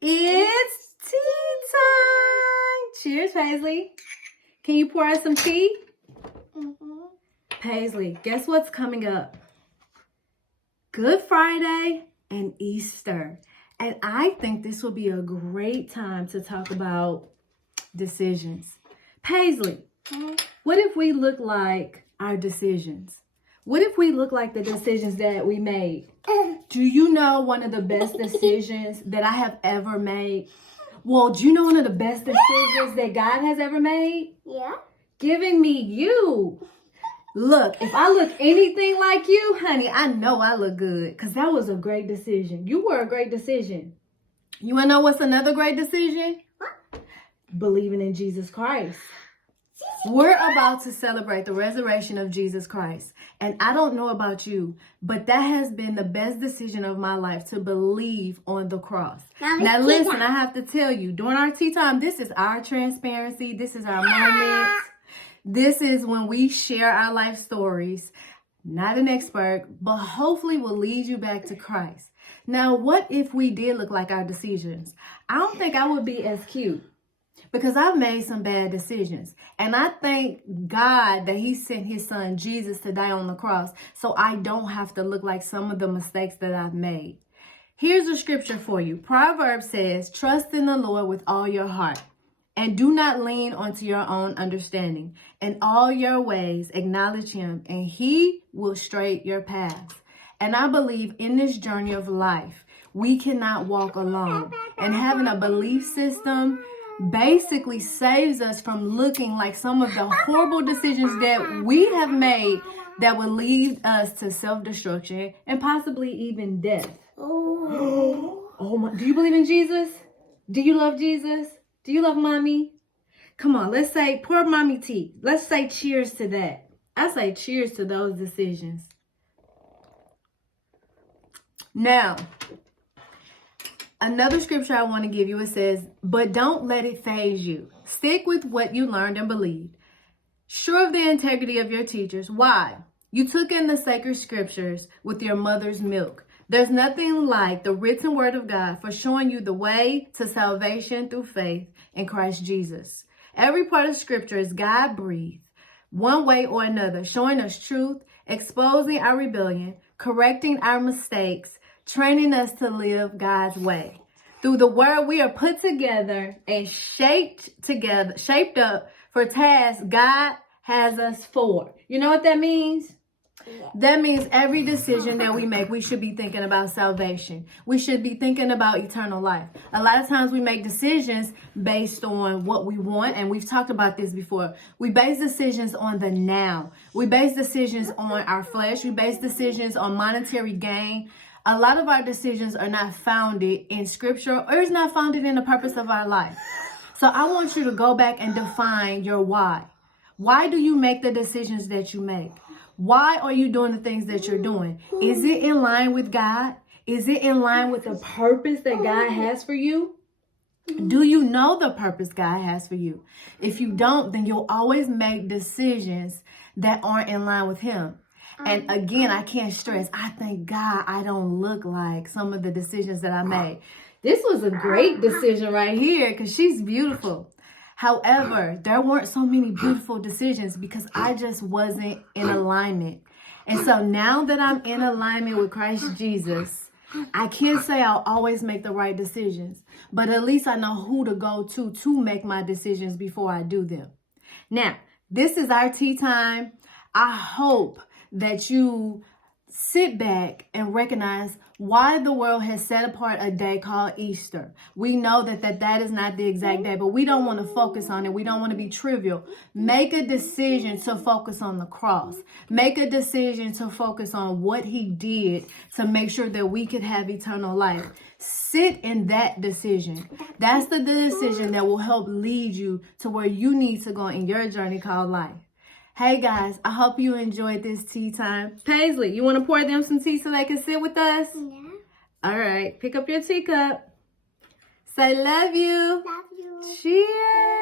It's tea time. Cheers, Paisley. Can you pour us some tea? Paisley, guess what's coming up? Good Friday and Easter. And I think this will be a great time to talk about decisions. Paisley, what if we look like our decisions? What if we look like the decisions that we made? Do you know one of the best decisions that I have ever made? Well, do you know one of the best decisions that God has ever made? Yeah. Giving me you. Look, if I look anything like you, honey, I know I look good because that was a great decision. You were a great decision. You want to know what's another great decision? What? Believing in Jesus Christ. We're about to celebrate the resurrection of Jesus Christ. And I don't know about you, but that has been the best decision of my life, to believe on the cross. Now listen, I have to tell you, during our tea time, this is our transparency. This is our moment. This is when we share our life stories. Not an expert, but hopefully will lead you back to Christ. Now, what if we did look like our decisions? I don't think I would be as cute, because I've made some bad decisions. And I thank God that he sent his son Jesus to die on the cross so I don't have to look like some of the mistakes that I've made. Here's a scripture for you. Proverbs says, trust in the Lord with all your heart and do not lean onto your own understanding. In all your ways, acknowledge him and he will straighten your paths. And I believe in this journey of life, we cannot walk alone. And having a belief system basically saves us from looking like some of the horrible decisions that we have made that will lead us to self-destruction and possibly even death. Oh my, do you believe in Jesus? Do you love Jesus? Do you love mommy? Come on, let's say, pour mommy tea. Let's say cheers to that. I say cheers to those decisions. Now, another scripture I want to give you, it says, but don't let it faze you. Stick with what you learned and believed. Sure of the integrity of your teachers. Why? You took in the sacred scriptures with your mother's milk. There's nothing like the written word of God for showing you the way to salvation through faith in Christ Jesus. Every part of scripture is God-breathed, one way or another, showing us truth, exposing our rebellion, correcting our mistakes, training us to live God's way. Through the word, we are put together and shaped up for tasks God has us for. You know what that means? That means every decision that we make, we should be thinking about salvation. We should be thinking about eternal life. A lot of times we make decisions based on what we want, and we've talked about this before. We base decisions on the now. We base decisions on our flesh. We base decisions on monetary gain. A lot of our decisions are not founded in scripture, or is not founded in the purpose of our life. So I want you to go back and define your why. Why do you make the decisions that you make? Why are you doing the things that you're doing? Is it in line with God? Is it in line with the purpose that God has for you? Do you know the purpose God has for you? If you don't, then you'll always make decisions that aren't in line with him. And again, I can't stress, I thank God I don't look like some of the decisions that I made. This was a great decision right here because she's beautiful. However, there weren't so many beautiful decisions because I just wasn't in alignment. And so now that I'm in alignment with Christ Jesus, I can't say I'll always make the right decisions, but at least I know who to go to make my decisions before I do them. Now, this is our tea time. I hope that you sit back and recognize why the world has set apart a day called Easter. We know that is not the exact day, but we don't want to focus on it. We don't want to be trivial. Make a decision to focus on the cross. Make a decision to focus on what he did to make sure that we could have eternal life. Sit in that decision. That's the decision that will help lead you to where you need to go in your journey called life. Hey guys, I hope you enjoyed this tea time. Paisley, you want to pour them some tea so they can sit with us? Yeah. All right, pick up your teacup. Say love you. Love you. Cheers.